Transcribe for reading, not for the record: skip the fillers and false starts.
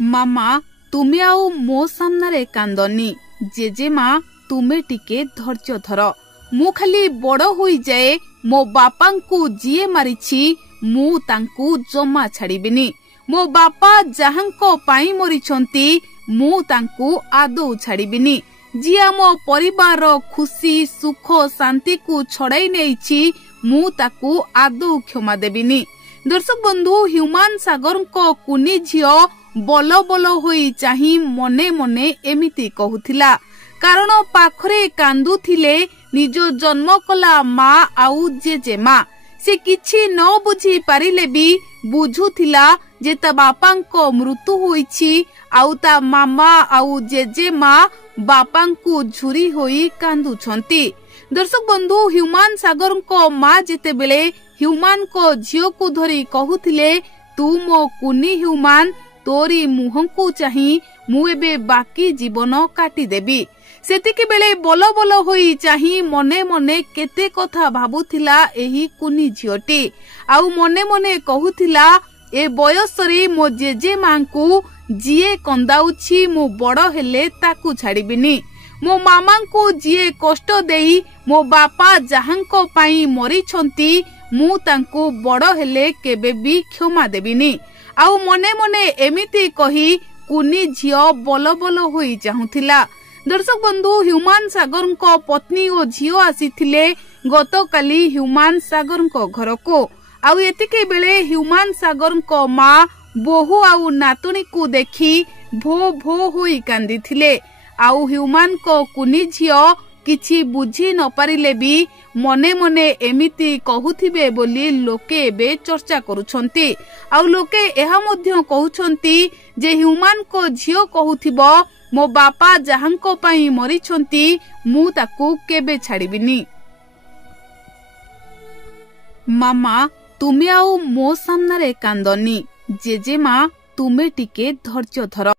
मामा तुमे आउ मो सामनारे कांदनी जेजेमा तुमे टिके धैर्य धर मु खाली बड़ होई जाए मो बापांकु जिए मारिछि मु तांकु जमा छाड़िबिनी मो बापा जहांको पाई मरिछंती मु तांकु आदौ छाड़िबिनी जी आम परिवार खुशी सुख शांति को छड़ाई नेइछि मु ताकु आदौ क्षमा देबिनी। दर्शक बंधु ह्यूमान सागर को कुनी झियो बल बल होई चाही मने मने एमिति कहूथिला कारण पाखरे कांदुथिले निज जन्म कला माँ आउ जेजेमा से किछि न बुझी पारिले भी बुझुथिला जे ता बापांको मृत्यु होईछि आउ ता मामा आउ जेजेमा बापांकु झुरी होई कांदुछंती। दर्शक बंधु ह्यूमान सागर को माँ जेते बेले ह्यूमान को झियो को धरी कहूथिले तू मो कुनी ह्यूमान तोरी मुहंकु चाही मु एबे बाकी जीवन काटी देबी सेतिके बेले बल बल होई चाही मने मने केते कथा भाबुथिला एही कुनी झियोटी आउ मने मने कहूथिला ए बयसरे मो जेजे मांकु जिए कंदाउछि मु बड़ हेले ताकु छाड़िबिनी मो मामांकु जिए कष्ट देई मो बापा जहांको पाई मरिछंती मु तांकु बड़ हेले केबे भी क्षमा देबिनी आउ मने मने एमिति कही कुनी झियो बल बल होई चाहुथिला। दर्शक बंधु ह्यूमान सागर को पत्नी और झियो आसीथिले गतकाली ह्यूमान सागर को घर को आउ एतिके बेले ह्यूमान सागर को माँ बोहू आउ नातुणी को देखी भो भो होई कांदिथिले आउ ह्यूमान को कुनी झियो किछि बुझी न पारिले भी मने मने एमिति कहूथिबे बोली लोके एबे चर्चा करूछंती आउ लोके एहा मध्य कहूछंती जे ह्यूमान को झियो कहूथिबो मो बापा जहांको पाई मरिछंती मु ताकू केबे छाड़िबिनी। मामा तुमे आउ मो सामनारे कांदनी जेजेमा तुमे टिके धैर्य धर।